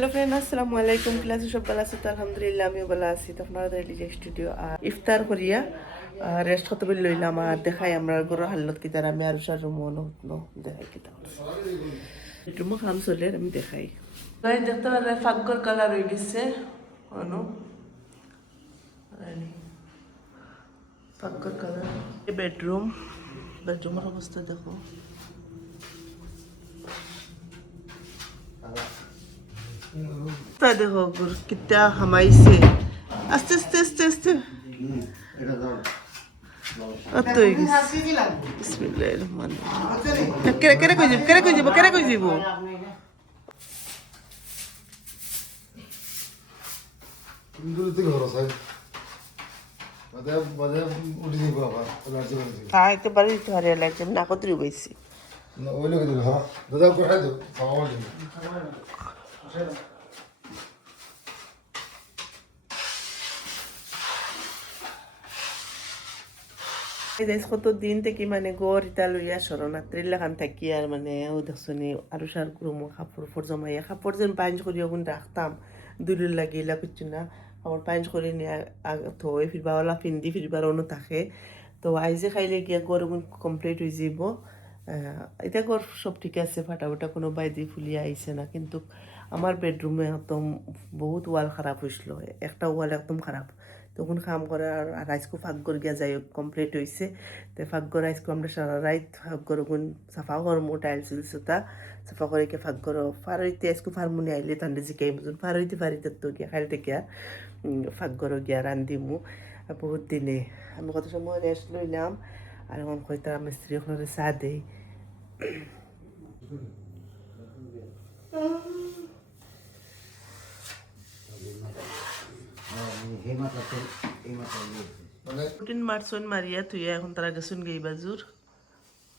Hello friend, আসসালামু আলাইকুম। ক্লাসে সব ভালো আছে তো? আলহামদুলিল্লাহ আমিও ভালো আছি। তো আপনারা দেখলি যে স্টুডিও আর ইফতার করিয়া রেস্ট কত বেল লইলাম আর দেখাই আমরা গরো হালত কি তার আমি আর সার রুমন দেখাই কি তা রুমো খাম চলে আমি দেখাই। ভাই দেখতে পারলে ফাঁকর কালার হয়ে গেছে অনু ফাঁকর কালার। বেডরুমের অবস্থা দেখো। দেখো কিতা হামাইছে আস্তে আস্তে আস্তে আস্তে কেরে কই যাব খাইতে পারি ধরে লাগছে না কত রুবাইছি কত দিন থেকে মানে গড় ইটা লইয়া শরণাত্রীর লাগান থাকি আর মানে ও দেখছনি আরো সার গুরুমো কাপড় জমাইয়া কাপড় যেন পাঞ্চ করিয়া গুণ রাখতাম দুলুর লাগিলা কিছু না কাপড় পাঞ্চ করে নিয়ে থই ফিরবা ওলা ফিন্দি ফিরবার অন্য থাকে। তো আইজে খাইলে গিয়া গড় গুণ কমপ্লিট হয়ে যাব। এটা গড় সব ঠিক আছে, ফাটাফাটা কোনো বাইদি ফুলিয়া আইছে না, কিন্তু আমার বেডরুমে একদম বহুত ওয়াল খারাপ হয়েছিল, একটা ওয়াল একদম খারাপ। তখন কাম করে আর রাইসকো ফাঁকগর গিয়া যাই কমপ্লিট হয়েছে। তো ফাঁকগর রাইসকো আমরা সারা রাইত ফাঁকগর গুণ সাফা করমো টাইলস উইলসটা সাফা করে গিয়ে ফাঁকগর ফারইতে আইসকো ফার্মুনি আইলে তান্ডে জিকাই মতন ফারইতে ফারিতে তো গিয়া খাইতে গিয়া ফাঁকগর গিয়া রান্ধিমু বহুত দিনে। আমি কত সময় রেস্ট লইলাম আর এখন কইতা মিস্ত্রি ওখানে চা দেই। প্রোটিন মারছন মারিয়া তুই এখন তারা গেছুন গেই বাজুর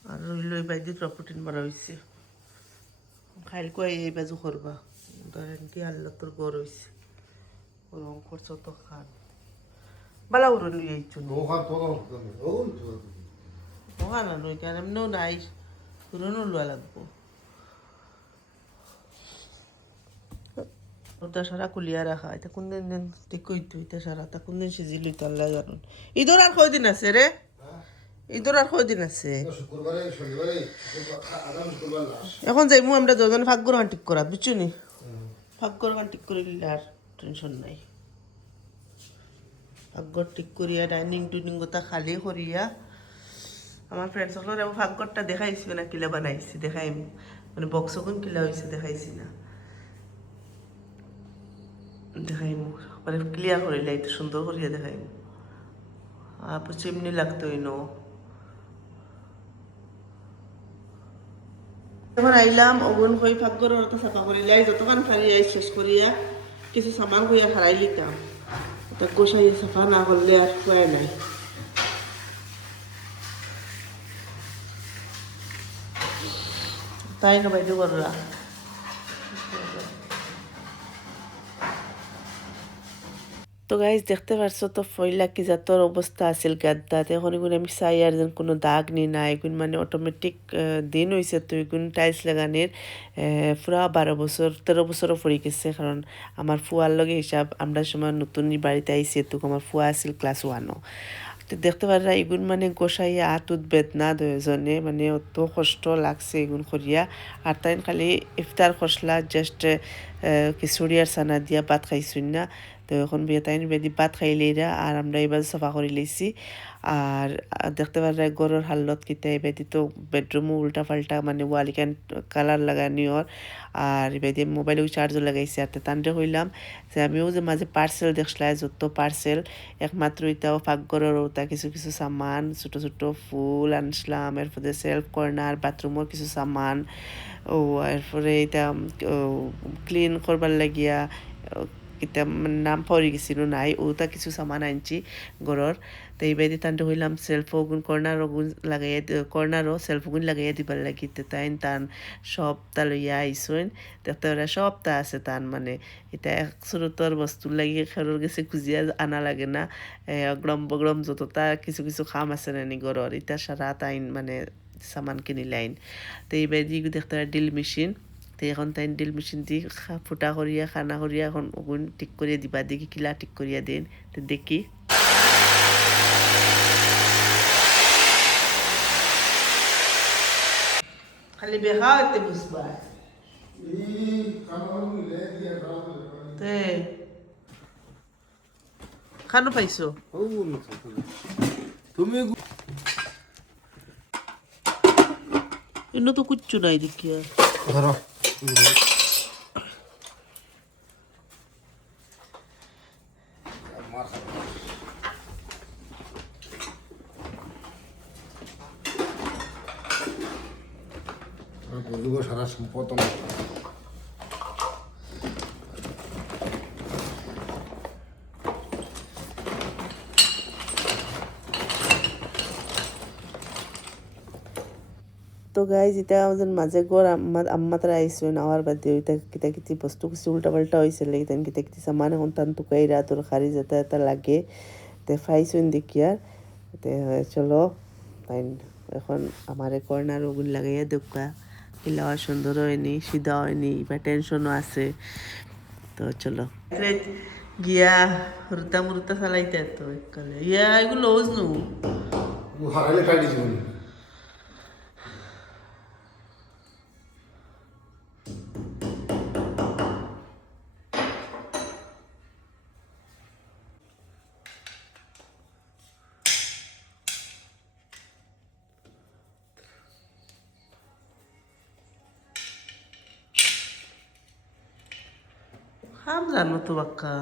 আর রইল এই বাইদি তোরা প্রোটিন মারা হয়েছে খাইল কয় এই বাজু করবা ধরেন কি আল্লাহ তোর গড় হয়েছে ওরকম করছো তো খান বালা উড়ন লুই আইছুন ওখান নই কেন এমনিও নাই উড়নও লওয়া লাগবো। ওটা সারা কুলিয়া রাখা এটা কোন দিন ঠিক কইতো এটা সারা তা কোন দিন সিজিল তো আল্লাহ জানুন। ঈদর আর কয়দিন আছে রে? ঈদর আর কয়দিন আছে? এখন যাইমু আমরা দুজন ভাগ্যর গান ঠিক করা বুঝছো নি? ভাগ্যর গান ঠিক করে দিলে আর টেনশন নাই। ভাগ্যর ঠিক করিয়া ডাইনিং টুইনিং গোটা খালি করিয়া আমার ফ্রেন্ডস সকলের আমি ভাগ্যরটা দেখাইছি না কিলা বানাইছি দেখাইম মানে বক্স কোন কিলা হয়েছে দেখাইছি না দেখাইমু মানে ক্লিয়ার করিলে এটা সুন্দর করিয়া দেখাইমু আর চিমনি লাগতো ইনো। যখন আইলাম ওগুন হয়ে ভাগ্যর ওটা সাফা করিলাই যতক্ষণ ফারিয়াই শেষ করিয়া কিছু সামান করিয়া হারাই লিতাম ওটা গোসাই সাফা না করলে আর খুয়াই নাই। তাই না বাইরে করলা তো গাইজ দেখতে পারছো তো ফয়লা কি জাতর অবস্থা আছিল গাদ্দাত। এখন এগুলো আমি চাই আর যেন কোনো দাগ নি না এগুন মানে অটোমেটিক দিন হয়েছে তো এগুন টাইলস লাগানির পুরা 12 বছর 13 বছরও পড়ে গেছে। কারণ আমার ফুয়ার লগে হিসাব আমরা সময় নতুন বাড়িতে আইসি এতুক আমার ফুয়া আছিল ক্লাস 1ও। তো দেখতে পারা এগুন মানে গোসাইয়া আতুত বেদনা দুজনে মানে অত কষ্ট লাগছে এগুন করিয়া আর তাই খালি ইফতার খসলা জাস্ট খিচুড়ি আর চানা দিয়া ভাত খাইছুন না। তো এখন বিয়ে তাই বেদি ভাত খাইলেইরা আর আমরা এবার সফা করে লইছি। আর দেখতে পারা গরুর হালত কিতা এবেদি তো বেডরুমও উল্টা পাল্টা মানে ওয়ালিকান কালার লাগানিওর আর এবেদি মোবাইলেও চার্জও লাগাইছে। আর তান্ডে হইলাম যে আমিও যে মাঝে পার্সেল দেখলাই যত পার্সেল একমাত্র এটাও পাকঘরের ওটা কিছু কিছু সামান ছোটো ছোটো ফুল আনসলাম এরপরে সেলফ কর্নার বাথরুমের কিছু সামান ও এরপরে এটা ক্লিন করবার লাগিয়া এটা নাম পড়ে গেছিল নাই ওটা কিছু সামান আনছি ঘরের। তো এই বাইরে তান্ডে হইলাম সেলফ ওগুন কর্নার ওগুন লাগাইয়া কর্নারও সেলফ ওগুন লাগাইয়া দিবার লাগি তাই তান সবটা লইয়া আইসইন দেখতে পারা সবটা আছে তান মানে এটা এক সুরতর বস্তু লাগিয়ে খেরোর গেছে খুঁজিয়া আনা লাগে না। অগ্রম বগ্রম যতটা কিছু কিছু খাম আছে নানি ঘরের এটা সারা তাইন মানে সামান কিনি লাইন। তো এই বাইরে দেখতে ড্রিল মেশিন তে এখন তাই ড্রিল মেশিন দি ফুটা করিয়া খানা করিয়া এখন ওগুন ঠিক করিয়া দিবা দেখি কিলা ঠিক করিয়া দেন তো দেখি খালি বেহা হইতে বুঝবা তে খানো পাইছো তুমি ইনো তো কুচ্ছু নাই দেখিয়া ধরো সারা সম্পদ তো গাইজ এটা আমাদের মাঝে গড় আম্মা তারা আইসো নেওয়ার বাদে ওইটা কিতা কিতি বস্তু কিছু উল্টা পাল্টা হয়েছে লেগে তান কিতা কিতি সামান এখন তান টুকাইরা তোর খারি যেটা এটা লাগে তে ফাইসুন দেখি আর তে চলো তাই এখন আমার কর্নার ওগুন লাগাইয়া দেখা কিলাওয়া সুন্দর হয়নি সিধা হয়নি বা টেনশনও আছে তো চলো গিয়া হুরতা মুরতা চালাইতে তো ইয়া এগুলো লউজ নু হারালে কাটি জীবন খাম জানো তো বাক্কা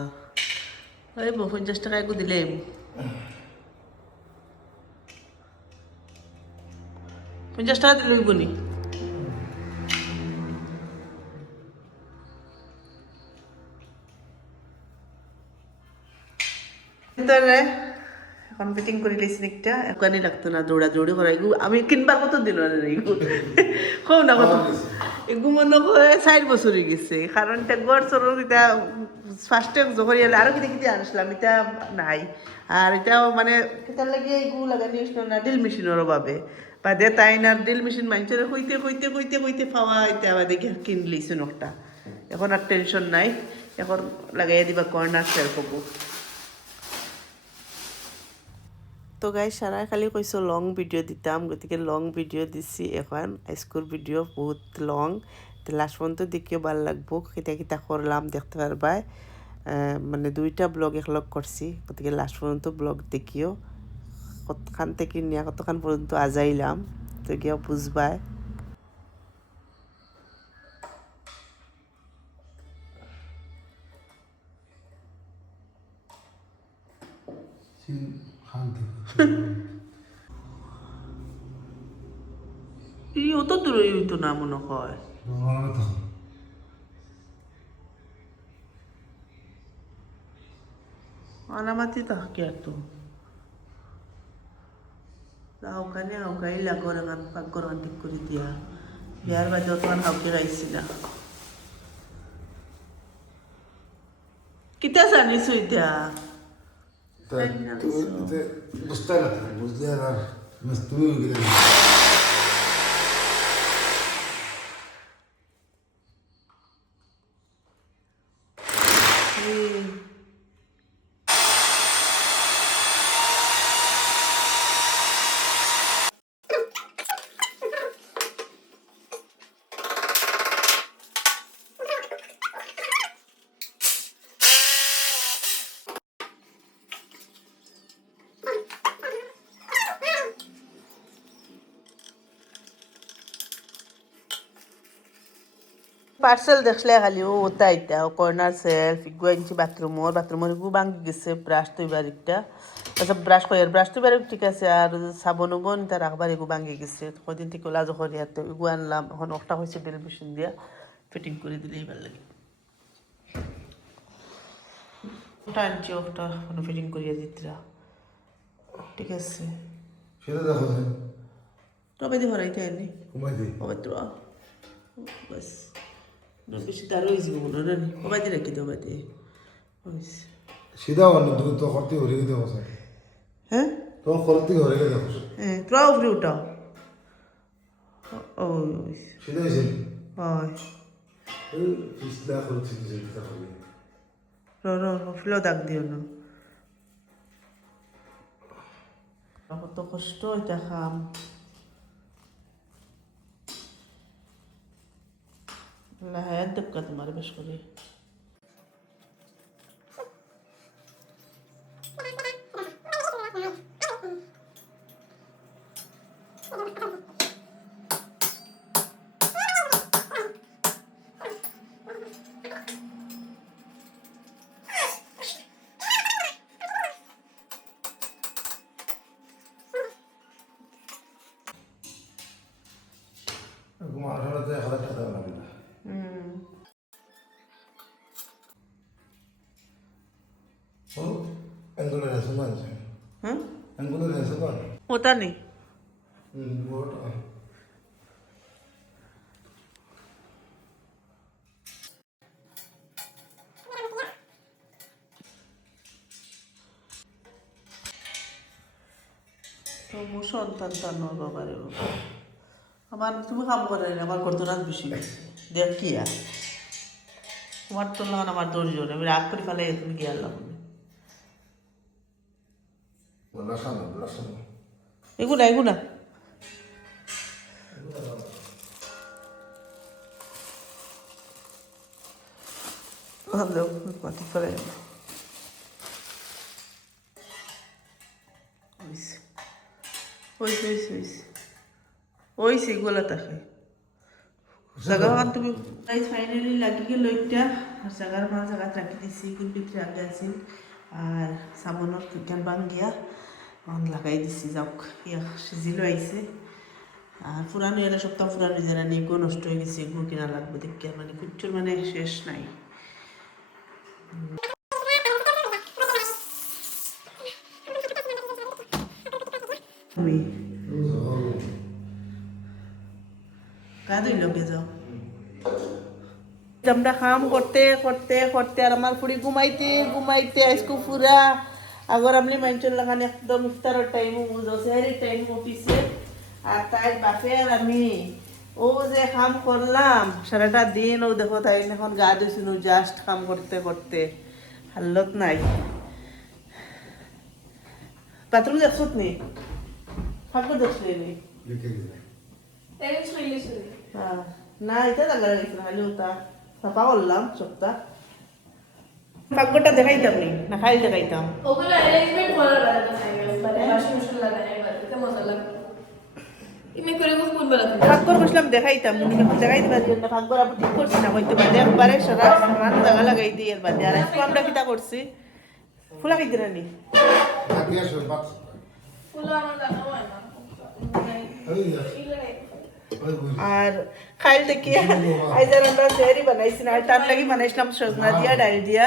ওই 50 টাকা একটু দিলেম 50 টাকা দিলে বনি এখন ফিটিং করে লিছি একটা একখানি লাগতো না দৌড়াদৌড়ি করা এগু আমি কিনবার কত দিন না এগু কম না কত এগু মনে হয় 4 বছর হয়ে গেছে কারণ এটা গড় চড়র এটা ফার্স্টে যখন এলে আরো কিনে কিনে আনছিলাম এটা নাই আর এটাও মানে কেটার লাগিয়ে এগু লাগানি হয়েছিল না ড্রিল মেশিনের অভাবে বাদে তাই না ড্রিল মেশিন মাইনচরে কইতে কইতে কইতে কইতে পাওয়া এটা আবার দেখি কিনলিছি নকটা এখন আর টেনশন নাই এখন লাগাইয়া দিবা কর্নার সেলফ হবো তো গাই সারা খালি কইছো লং ভিডিও দিতাম গতিকে লং ভিডিও দিছি এখন স্কুল ভিডিও বহুত লং তো লাস্ট পর্যন্ত দেখিও ভালো লাগবো কিতা কিতা করলাম দেখতে পারবাই মানে 2টা ব্লগ একলগ করছি গতিকে লাস্ট পর্যন্ত ব্লগ দেখিও কতখান থেকে নিয়ে কতখান পর্যন্ত আজাইলাম তো গিয়ে বুঝবাই এই অত দূরে হইতো না মনে হয় আনামাতি থাকে এত ওখানে হাউকাই লাগর গান পাক গরম ঠিক করে দিয়া বিয়ার বাদে অতমান হাউকে গাইছি না কিতা জানিছো এটা বুঝতে না বুঝলে আর তুমি পার্সেল দেখলে খালি ও ওটা এটা কর্নার সেলফ ইগুয়া ইঞ্চি বাথরুমের গু ভাঙ্গি গেছে ব্রাশ তৈবার একটা আচ্ছা ব্রাশ কয়ার ব্রাশ তৈবার ঠিক আছে আর সাবন উবন তার রাখবার এগু ভাঙ্গি গেছে কদিন থেকে লাজ করি হাতে এগু আনলাম এখন একটা হয়েছে ড্রিল মেশিন দিয়া ফিটিং করে দিলেই ভালো লাগে ওটা আনছি ওটা কোনো ফিটিং করিয়া দিতরা ঠিক আছে সেটা দেখো তবে দিয়ে হরাইতে আনি কমাই দিই হবে তো বাস বেশি তার হয়েছে মনে হয় কবাই দিয়ে রাখি দেবো দিয়ে সিধা অন্য তুমি তো করতে হরে গিয়ে দেখো স্যার হ্যাঁ তোমার করতে হরে গিয়ে দেখো হ্যাঁ তোরা উপরে উঠাও ও সিধা হয়েছে হয় পিছলা করছি যেটা হবে ফুলো দাগ দিও না কত কষ্ট এটা খাম হায়াত দক্কা তোমার বেশ করে ঘুমানোতে 1000 টাকা লাগবে না ও এগুলো রেশন আছে হ্যাঁ এগুলো রেশন ওটা নেই ওটা তো মোর সন্তান তার নর বাবারে বাবা আমার তুমি কাম করে না আমার গর্দনাথ বেশি গেছে দেখ কি আর তোমার তো লাগান আমার ধৈর্য নেই আমি রাগ করে ফেলে তুমি গিয়ে আল্লাহ লাসানো এগুনা এগুনা পাতি ফেলে ওইছে এগুলা থাকে জায়গা তুমি ফাইনালি লাগি গেল একটা আর জায়গার মাঝ জায়গা রাখি দিছি কোন ভিতরে আগে আছিল আর সামনের কিকান বান গিয়া লাগাই দিছি যাওক ইয়া সিজিলো আইছে আর পুরানো এলা সপ্তাহ পুরানো যারা নিগো নষ্ট হয়ে গেছে এগুলো কিনা লাগবে দেখি মানে কুচ্চুর মানে শেষ নাই তুমি কাদের লগে যাও আমরা কাম করতে করতে করতে আর আমার পুরি ঘুমাইতে ঘুমাইতে আজকে পুরা আগর আপনি মানুষের লাগান একদম ইফতারের টাইম বুঝো সেহারির টাইম অফিসে আর তাই বাপে আর আমি ও যে কাম করলাম সারাটা দিন ও দেখো তাই এখন গা ধুইছিল জাস্ট কাম করতে করতে হাল্লত নাই বাথরুম দেখছো নি ফাঁকা দেখছি নি না এটা লাগা গেছিল খালি ওটা সাফা করলাম সবটা ভাগ্যটা দেখাইতাম নি না খাইল দেখাইতাম ওগুলো অ্যারেঞ্জমেন্ট করার বাড়াতে থাকে মানে ওয়াশিং মেশিন লাগানোর বাড়াতে মজা লাগে তুমি করে কোন বাড়াতে ভাগ্যর বসলাম দেখাইতাম এখন দেখাইতে পারি না ভাগ্যর আপনি ঠিক করছি না হয়তো বাদে একবারে সারা সামান জায়গা লাগাই দিই এর বাদে আর একটু আমরা কিতা করছি ফুলা খাইতে রানি বাকি আসো বাত ফুলো আমার জানা হয় না আর খাইল দেখি আইজার আমরা সেহরি বানাইছি না টান লাগি বানাইছিলাম সজনা দিয়া ডাল দিয়া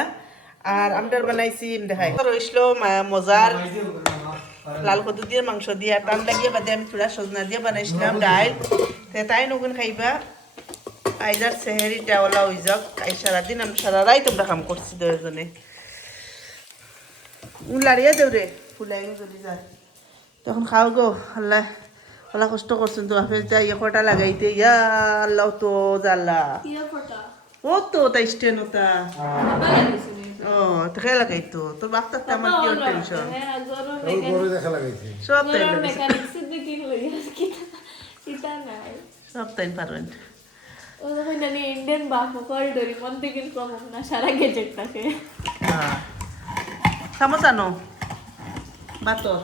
আর আমরা বানাইছি দেখাই রইছিল মজার লাল কদু দিয়ে মাংস দিয়া টান লাগিয়ে বাদে আমি থোড়া সজনা দিয়ে বানাইছিলাম ডাল তাই নগুন খাইবা আইজার সেহরি ডাওলা হয়ে যাক আই সারাদিন আমি সারা রাই তোমরা কাম করছি দুজনে লাড়িয়া দেও রে ফুলাই জ্বলি যায় তখন খাও গো আল্লাহ ওলা কষ্ট করছেন তো হাফেজ যাই একটা লাগাইতে ইয়া আল্লাহ তো জাল্লা কিয়া ফটা ও তো তাই স্টেন ওটা বালা দিছি ও তাকে লাগাইতো তোর বাপটা আমার কি টেনশন হ্যাঁ জোরো ওই বড় দেখা লাগাইছি সব তাই জোরো মেকানিক্স দেখি লই কিটা নাই সব তাই পারেন ও যখন জানি ইন্ডিয়ান বাপ কল ডরি মন থেকে কম না সারা গেজেট থাকে হ্যাঁ সামোসা নো বাতর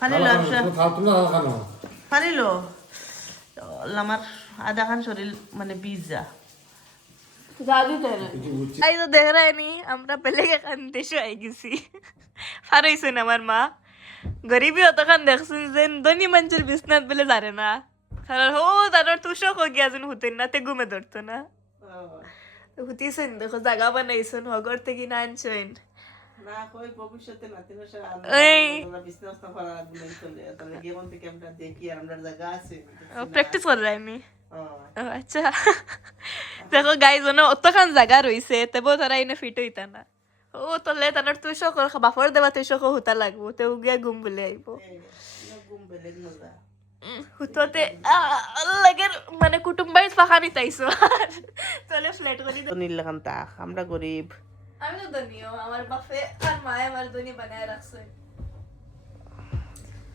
পানি লো তোমরা খানো পানি লো আমার আধা খান শরীর মানে পিজ্জা জাদু তাই না आई तो देख रहा है नहीं हमरा पहले के खान देशो आई गई फारइसन আমার মা গরিবি অত খান দেখছুন যেন দনি মঞ্চের বিছনাত বলে জারে না কারণ হো তার তুষক হয়ে গিয়া যেন হতেন না তে ঘুমে ধরতো না হুতিছেন দেখো জায়গা বানাইছেন হগর থেকে না আনছেন না কই ভবিষ্যতে নাতিনের এই। আমরা বিজনেস না করা লাগবে না চলে তাহলে গিয়ে কোন থেকে আমরা দেখি আর আমরা জায়গা আছে প্র্যাকটিস কর রাই নি হ্যাঁ আচ্ছা দেখো গাইজ অতখান জায়গা রইছে তেবো তারা এনে ফিট হইতা না ও তলে তানোর তুষক বাফর দেবা তুষক হতা লাগবো তে গিয়া ঘুম বলে আইব ঘুম বেলেগ মজা হুততে লাগের মানে কুটুম বাড়িত ফাঁকা নিতাইছো চলে ফ্ল্যাট করি ধনির লাগান তাক আমরা গরিব আমি তো ধনীয় আমার বাপে আর মায়ে আমার ধনী বানায় রাখছে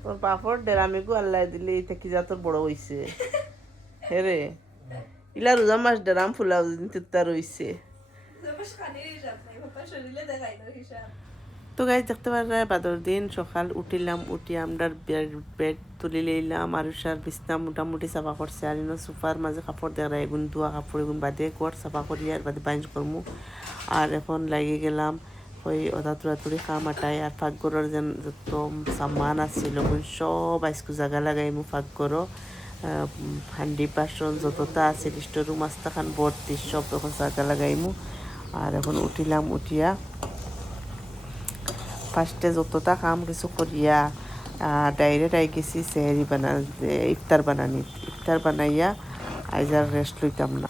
তোর পাপড় ডেরামিগু আল্লাহ দিলে এটা কি যা তোর বড় হইছে হেরে ইলা রোজা মাস ডেরাম ফুলাও তিত্তা রইছে বেশ খানির হিসাব নাই বাপা শরীরে দেখাই না হিসাব তো গাইজ দেখতে পারা বাদর দিন সকাল উঠিলাম উঠি আমরা বেড তুলি লইলাম আর সার বিছনা মোটামুটি সাফা করছে আর সোফার মাঝে কাপড় দেওয়া এগুন ধোয়া কাপড় এগুন বাদে কোয়ার সাফা করি আর বাদে বাইঞ্জ করমু আর এখন লাগিয়ে গেলাম ওই অদা তুড়াতুড়ি খাম আটাই আর ফাঁকগড়ের যেন যত সামান আছিল সব আইসকু জায়গা লাগাইমু ফাঁকগড় হান্ডি বাসন যতটা আছে স্টোর রুম আস্তাখান ভর্তি সব তখন জায়গা লাগাইমু আর এখন উঠিলাম উঠিয়া ফার্স্টে যতটা কাম কিছু করিয়া ডাইরেক্ট আই গেছি সেহেরি ইফতার বানানি ইফতার বানাইয়া আইজ আর রেস্ট লইতাম না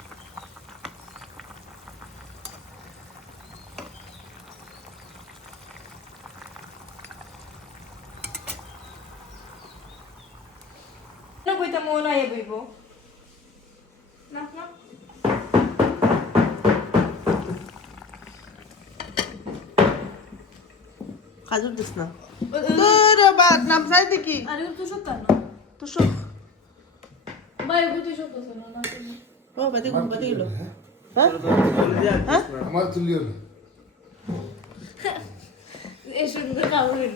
না কইতা মন আইয়া বইব না না কাজু দিস না নাম চাই দেখি আরে তুই সব কেন তো সব ভাই তুই সব তো শোনো না তুমি ও বাদি গেল আমার তুলিও না এই সুন্দর কাউ হইল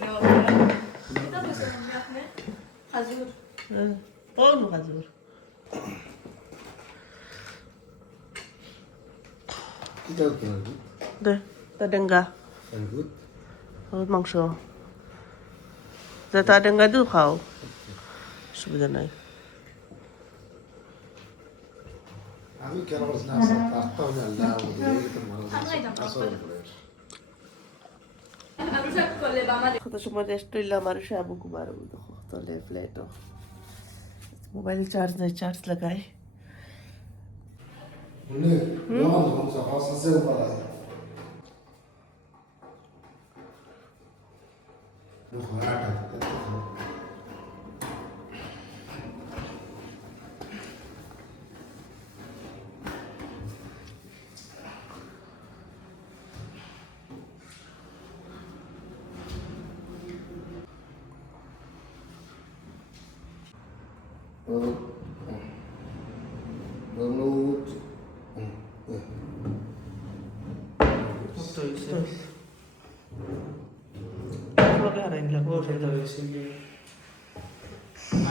এটা তো শোনো আপনি হাজুর ও নো কাজু এটা তো না দে তা ডেঙ্গা গুড মাংস তা ডেঙ্গা দিও খাও সুবিধা নাই আমি কেন বলছ না রাস্তা হলে আল্লাহ ওদের তো মানুষ আসলে আমি সব করলে বাবা কত সময় রেস্ট লইলাম আর সে আবু কুমার দেখো তলে ফ্ল্যাটও মোবাইল চার্জ নাই চার্জ লাগাই উনি নন vamos a fazer para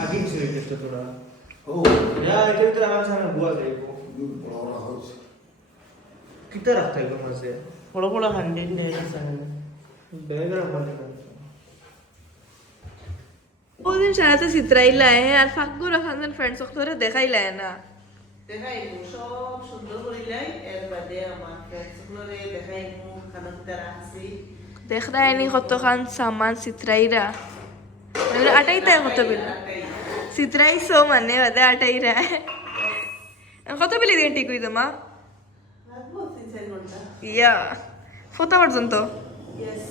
आगे से जस्ट थोड़ा ओ यार इधर तो आराम से हमें बुआ गई वो बड़ा हाउस कितना रखता है कम से বড় বড় হান্ডি নিয়ে গেছে बैग रख वाले का वो दिन शायद से सितराई लाए हैं यार फागु रखा फ्रेंड्स वक्त थोड़ा देखा ही लाया ना দেখাইমু সব সুন্দর করিলাই এর বাদে আমার ফ্রেন্ডসগুলোরে দেখাইমু খানাতে রাখছি देख रहा है नहीं कत खान सामान सितराई रहा मतलब आटा ही था कत बिल सितराई सो माने वादे आटा ही रहा है कत बिल दिन ठीक हुई तमा লাগবো 3-4 ঘন্টা या फोटा পর্যন্ত ইয়েস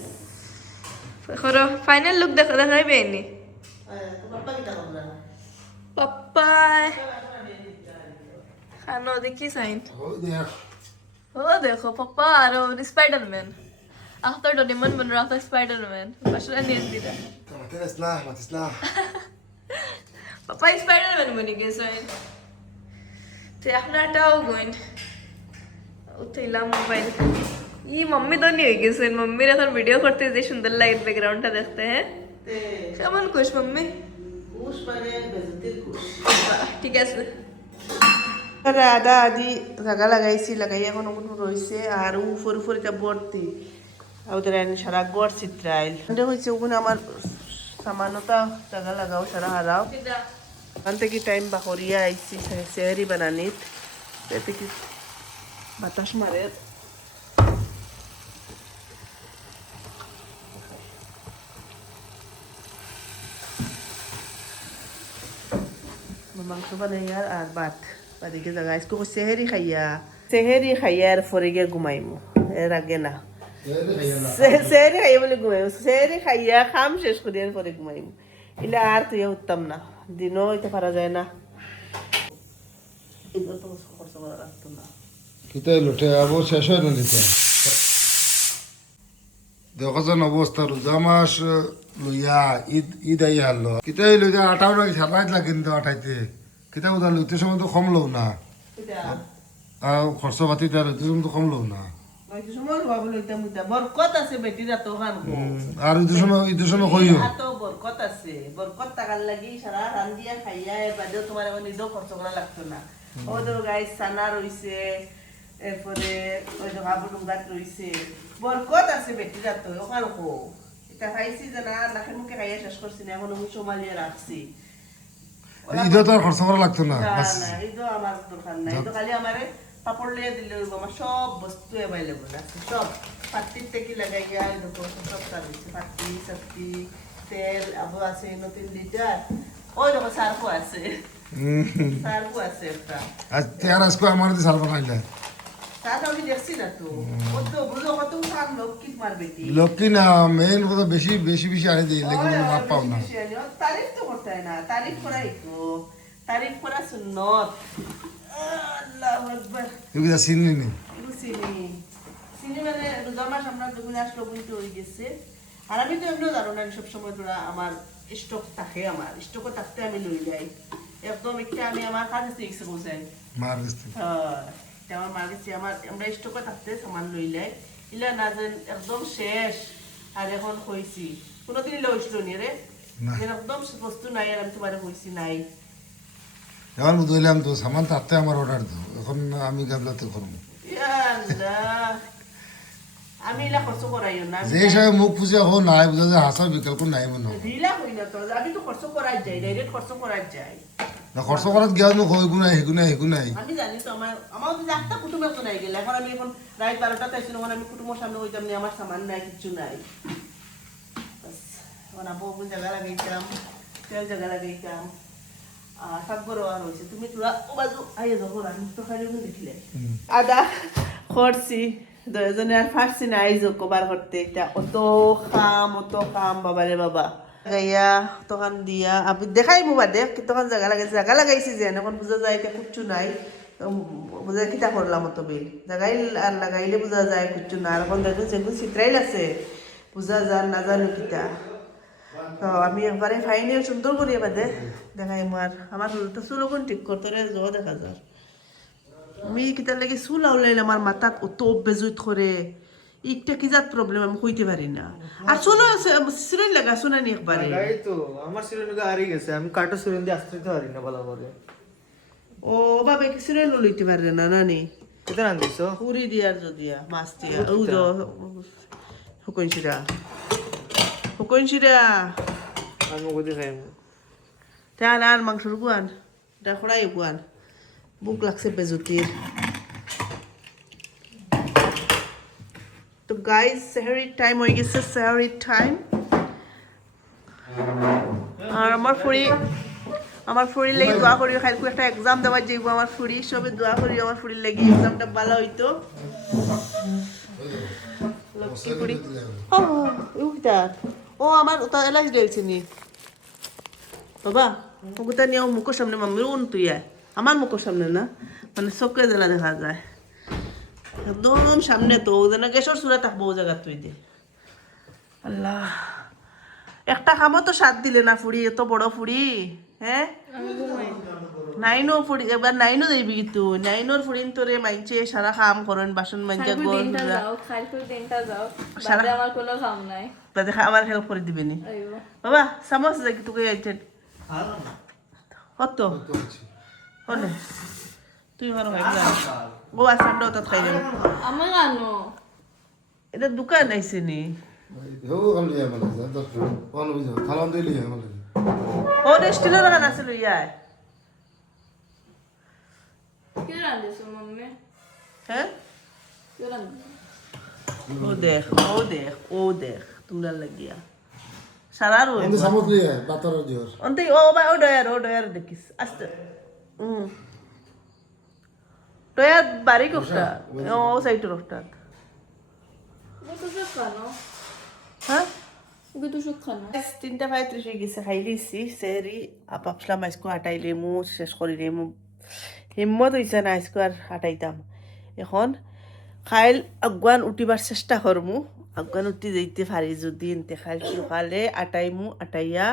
खरो फाइनल लुक দেখাই বেনি তো পাপা কি করলা पापा खानो देखी साइन हो देख हो देखो पापा और स्पाइडरमैन अख्तर डोरेमन बन रहा था स्पाइडरमैन बशरा नील दिला ما تسلح पापा स्पाइडरमैन बनी गए साइन तो अपना हटाओ गोइन उठेला मोबाइल ये मम्मी तो नहीं होगी साइन मम्मी रे এখন ভিডিও করতে যে সুন্দর লাগে ব্যাকগ্রাউন্ডটা দেখতে हैं তে কেমন খুশ मम्मी উস মানে বেজতির কুশ ঠিক আছে আদা আদি জায়গা লাগাইছি লাগাই এখন ওগুলো রয়েছে আর উপর উপরিটা ভর্তি ওদের সারা গড় চিত্রাইল এটা হয়েছে ওগুলো আমার সামান্যতা জায়গা লাগাও সারা হারাও দিদা ওখান থেকে টাইম বাকরিয়া আইছি সেহরি বানানিত এতে কি বাতাস মারে মাংস বানাইয়ার আর ভাত বাদিকে জায়গা আজকে সেহেরি খাইয়া আর ফরিগে ঘুমাইমু এর আগে না সেহেরি খাইয়া বলে ঘুমাইমু সেহেরি খাইয়া খাম শেষ করি আর পরে ঘুমাইমু ইলা আর তুই উঠতাম না দিনও হইতে পারা যায় না এগুলো তো খরচ করা লাগতো না কিতা লুটে আবো শেষ হয় না নিতে দেখো যেন অবস্থা রোজা মাস লইয়া ঈদ আই হারলো কিতাই লইয়া 18 সারাইত লাগে কিন্তু 28 কিতা উদা লইতে সময় তো কম লও না আর খরচ পাতি তার লইতে সময় তো কম লও না হয়তো সময় ভাবো লইতে মুইতা বরকত আছে বেটিরা তো খান আর ঈদের সময় কইও এত বরকত আছে বরকত টাকার লাগি সারা রান্দিয়া খাইয়া এর বাদেও তোমার নিজেও খরচ করা লাগতো না ও তো গাই সানা রইছে এরপরে ওই তো বাবু ডুঙ্গাত রইছে বরকত আছে বেটিরা তো ওখান কো এটা খাইছি জানা নাকের মুখে খাইয়া শেষ করছি না এখন আমি সোমালিয়া রাখছি ঈদে তো আর খরচ করা লাগতো না না বাস না এই তো আমার দরকার নাই এই তো খালি আমারে পাপড় লিয়ে দিলে আমার সব বস্তু অ্যাভেলেবল আছে সব পাত্তির থেকে লাগাই গিয়া দেখো সব সার্ভিস পাত্তি শক্তি তেল আবু আছে 3 লিটার ওই দেখো সার্ফও আছে সার্ফও আছে একটা আজ তেয়ার আজকে আমার দিয়ে সালবা খাইলা তাহলে আমি দেখছি না তো কত বুঝো কত সার লোক কি মারবে কি লক্ষ্মী না মেন কথা বেশি বেশি বেশি আনি দিই লেকিন মাপ পাও না তারিফ তো করতে হয় না তারিফ করাই তো তারিফ করা সুন্নত আল্লাহু আকবার এগুলা চিনি নি চিনি চিনি মানে রোজা মাস আমরা যখন আসলো বুঝতে হয়ে গেছে আর আমি তো এমনিও জানো না সবসময় তোরা আমার স্টক থাকে আমার স্টকও থাকতে আমি লই যাই একদম একটা আমি আমার কাছে শিখছে বোঝাই মার গেছে আমার মার কাছে আমার আমরা স্টকও থাকতে সামান লই লাই ইলা না যেন একদম শেষ আর এখন হয়েছি কোনোদিন লইছিল নি রে না। একদম বস্তু নাই আর আমি তোমার হয়েছি নাই এখন বুঝলাম তো সামান থাকতে আমার অর্ডার দাও এখন আমি গাবলাতে করবো ইয়া আল্লাহ আমি এলা খরচ করাইও না যে হিসাবে মুখ পুজা হো নাই বুঝা যায় হাসার বিকল্প নাই মনে হয় ঢিলা হই না তো আমি তো খরচ করাই যাই ডাইরেক্ট খরচ করাই যাই না খরচ করাত গিয়া নো হয় গুনাই হেগুনাই আমি জানি তো আমার যদি একটা কুটুম এখন নাই গেলে এখন আমি এখন রাত 12টাতে আইছি এখন আমি কুটুমের সামনে হইতাম না আমার সামান নাই কিছু নাই বাস এখন আবু জায়গা লাগাইতাম তেল জায়গা লাগাইতাম আর সব বড় আর হয়েছে তুমি তোরা ও বাজু আইয়ে যাবো আমি তো খালি দেখিলে আদা খরচি দুজনে আর ফার্সি না আইজ কবার করতে এটা অত কাম বাবারে বাবা গাইয়া তখন দিয়া আপনি দেখাই মুবা দেখ তখন জায়গা লাগাইছি যে এখন বুঝা যায় এটা কুচ্ছু নাই বুঝা কিতা করলাম অত বিল জায়গায় আর লাগাইলে বুঝা যায় কুচ্ছু না আর এখন দেখুন যেগুলো চিত্রাইল আছে বুঝা যান না জানো কিতা তো আমি একবারে ফাইনাল সুন্দর করি বাদে দেখাই আমার তো চুল কোন ঠিক করতে জো দেখা যায় আমি কিতার লাগে চুল আউলাইলে আমার মাথাত অত বেজুত করে একটা কি জাত প্রবলেম আমি কইতে পারি না আর চুল সিরিন লাগা শুনানি একবারে লাগাই তো আমার সিরিনটা হারিয়ে গেছে আমি কাটো সিরিন দিয়ে আসতে পারি না ভালো করে ও বাবা কি সিরিন লইতে পারে না নানি কোথায় রান দিছো পুরি দিয়ার যদিয়া মাছ দিয়া ও যো হুকইনছিরা আমি কোথায় খাই তাহলে আর মাংসর গুয়ান এটা খড়াই গুয়ান বুক লাগছে বেজুতির তো গাইস সেহরি টাইম হয়ে গেছে সেহরি টাইম আর আমার ফুরি লাগি দোয়া করি খাইকু একটা এক্সাম দেওয়ার যাইব আমার ফুরি সবে দোয়া করি আমার ফুরির লাগি এক্সামটা ভালো হইতো লক্ষ্মী ফুরি ও ইউটা ও আমার ওটা এলাচ দিয়েছি নি বাবা ওটা নিয়ে মুখের সামনে মাম্মির উন তুই আমার মুখের সামনে না মানে চোখে জেলা দেখা যায় একদম সামনে তো যেন গ্যাসের চূড়া থাকবো ও জায়গা তুই দে আল্লাহ একটা খামো তো সাথ দিলে না ফুড়ি এত বড় ফুড়ি হ্যাঁ নাইনও ফুড়ি এবার নাইনও যাইবি কিন্তু নাইনোর ফুড়িন তোরে মাইছে সারা কাম করেন বাসন মাইজা গোল সারা আমার কোনো কাম নাই বাদে আমার হেল্প করে দিবে নি আইবো বাবা চামচ দেখি তোকে আইছেন কত হলে তুই ভালো ভাই ও আসামটা ওটা খাই যাবে আমার জানো এটা দোকান আইছে নি হেও কাল লিয়া মানে তো কোন বুঝো থালান দিয়ে লিয়া মানে ও রেস্টুরেন্টের দোকান আছে লইয়া কি রান্ধিছো মাম্মি হ্যাঁ কি রান্ধিছো ও দেখ তোমরা লাগিয়া সারা রোজ আমি সামত লিয়া পাতর জোর অন্তে ও ডয়ার দেখিস আস্তে ডয়ার বারিক একটা ও সাইটের একটা বুঝছো কেন হ্যাঁ ওকে তো সুখ খানা 3:35 হয়ে গেছে, খাই দিয়েছি সেরি ভাবছিলাম আজকে আটাইলে মু শেষ করি রে মু হিম্মত হয়েছে না আজকে আর আটাইতাম। এখন খাইল আগুয়ান উঠিবার চেষ্টা করমু, আগুয়ান উঠি যেতে পারি যদি এনতে খাইল সকালে আটাইমু, আটাইয়া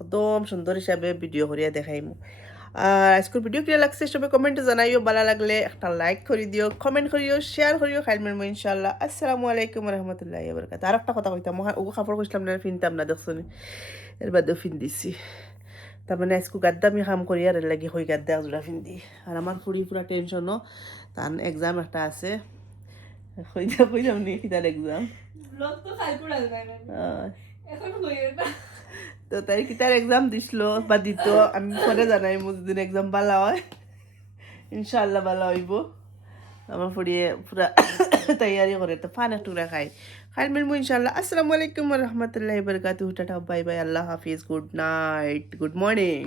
একদম সুন্দর হিসাবে ভিডিও করিয়া দেখাইমু। আর আজকের ভিডিও কিনা লাগছে সবাই কমেন্টে জানাইও, ভালো লাগলে একটা লাইক করে দিও, কমেন্ট করিও, শেয়ার করিও, খাইল মেরমু ইনশাল্লাহ। আসসালামু আলাইকুম রহমতুল্লাহি বারাকাতুহু। আর একটা কথা কইতাম, ও কাপড় কইছিলাম না ফিনতাম না, দেখছনি এর বাদেও ফিন দিছি। তার মানে আজকে গাদ্দা আমি কাম করি আর এর লাগি হই গাদ্দা একজোড়া ফিন্দি। আর আমার ফুড়ি পুরা টেনশনও, তার এক্সাম একটা আছে, কইলাম নি কিতার এক্সাম। ব্লগ তো কালপুর আসবে না এখন হইও না তো তাই কিতার এক্সাম দিছিল বা দিত, আমি পরে জানাই যদি এক্সাম ভালো হয় ইনশাল্লাহ ভালো হইব। আমার ফুড়িয়ে পুরা তৈয়ারি করে তো ফান একটুরা খাই খাই মিলবো ইনশাল্লাহ। আসসালামু আলাইকুম রহমতুল্লাহি বারাকাতুহু। টাটা বাই বাই, আল্লাহ হাফিজ, গুড নাইট, গুড মর্নিং।